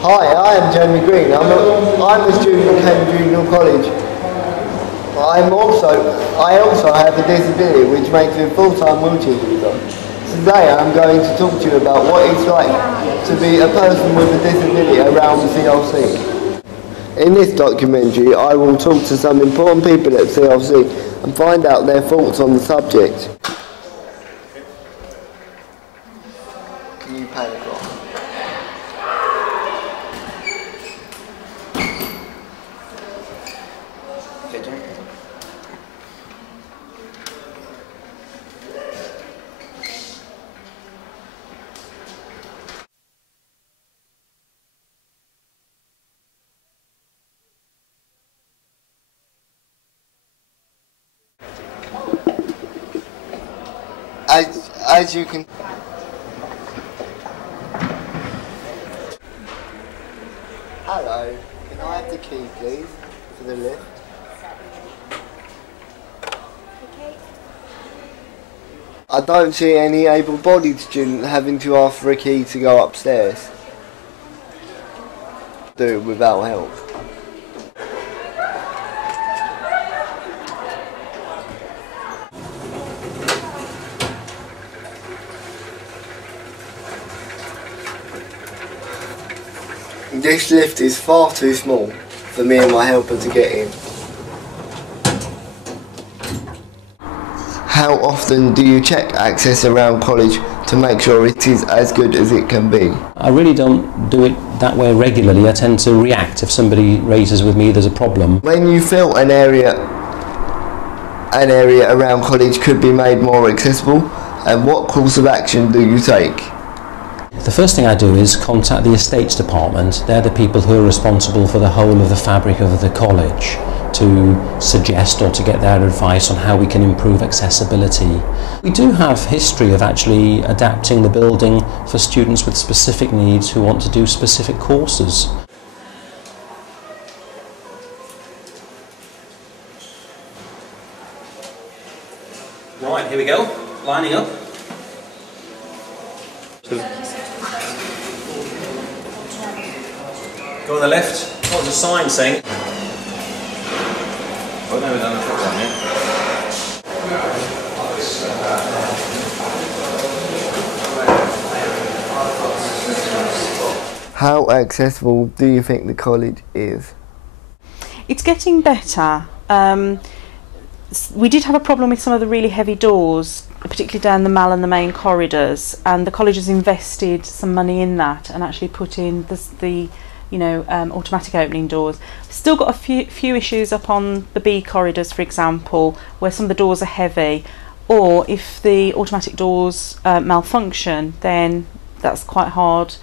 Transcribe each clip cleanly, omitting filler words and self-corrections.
Hi, I am Jamie Green. I'm a student at Cambridge Junior College. I also have a disability which makes me a full-time wheelchair user. Today I'm going to talk to you about what it's like to be a person with a disability around CLC. In this documentary I will talk to some important people at CLC and find out their thoughts on the subject. Can you pay it off? As you can... Hello, can I have the key please for the lift? I don't see any able-bodied student having to ask for a key to go upstairs. Do it without help. This lift is far too small for me and my helper to get in. How often do you check access around college to make sure it is as good as it can be? I really don't do it that way regularly. I tend to react if somebody raises with me there's a problem. When you feel an area around college could be made more accessible, and what course of action do you take? The first thing I do is contact the estates department. They're the people who are responsible for the whole of the fabric of the college, to suggest or to get their advice on how we can improve accessibility. We do have history of actually adapting the building for students with specific needs who want to do specific courses. Right, here we go, lining up. Go on the left. Oh, there's a sign saying. Oh no, we've done the top one, yeah. How accessible do you think the college is? It's getting better. We did have a problem with some of the really heavy doors, particularly down the Mall and the main corridors, and the college has invested some money in that and actually put in the automatic opening doors. We've still got a few issues up on the B corridors, for example, where some of the doors are heavy, or if the automatic doors malfunction, then that's quite hard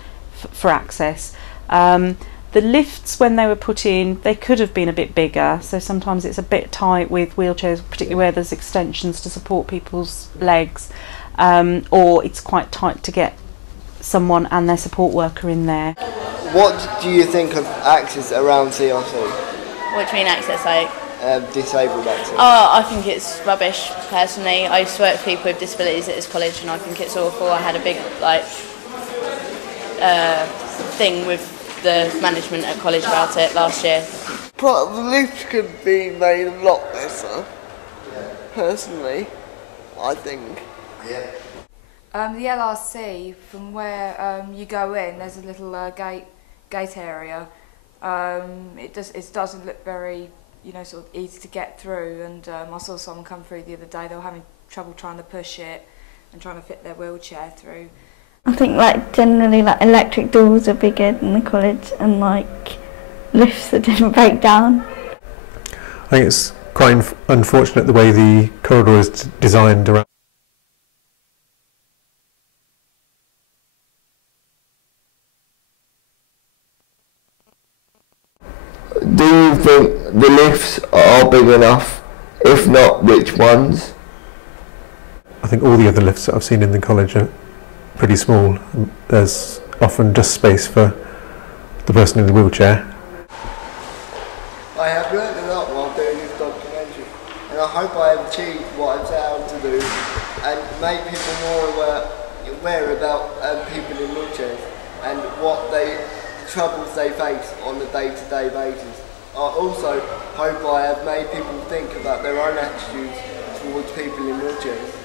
for access. The lifts, when they were put in, they could have been a bit bigger, so sometimes it's a bit tight with wheelchairs, particularly where there's extensions to support people's legs, or it's quite tight to get someone and their support worker in there. What do you think of access around CLC? What do you mean access, like? Disabled access. Oh, I think it's rubbish, personally. I used to work with people with disabilities at this college and I think it's awful. I had a big thing with the management at college about it last year. But the lift could be made a lot better, personally, I think. Yeah. The LRC, from where you go in, there's a little gate area. It doesn't look very, sort of easy to get through. And I saw someone come through the other day. They were having trouble trying to push it and trying to fit their wheelchair through. I think generally electric doors are bigger than the college, and lifts that didn't break down. I think it's quite unfortunate the way the corridor is designed around. Do you think the lifts are big enough? If not, which ones? I think all the other lifts that I've seen in the college are pretty small. There's often just space for the person in the wheelchair. I have learned a lot while doing this documentary, and I hope I have achieved what I'm set out to do and make people more aware about people in wheelchairs and what they troubles they face on a day-to-day basis. I also hope I have made people think about their own attitudes towards people in wheelchairs.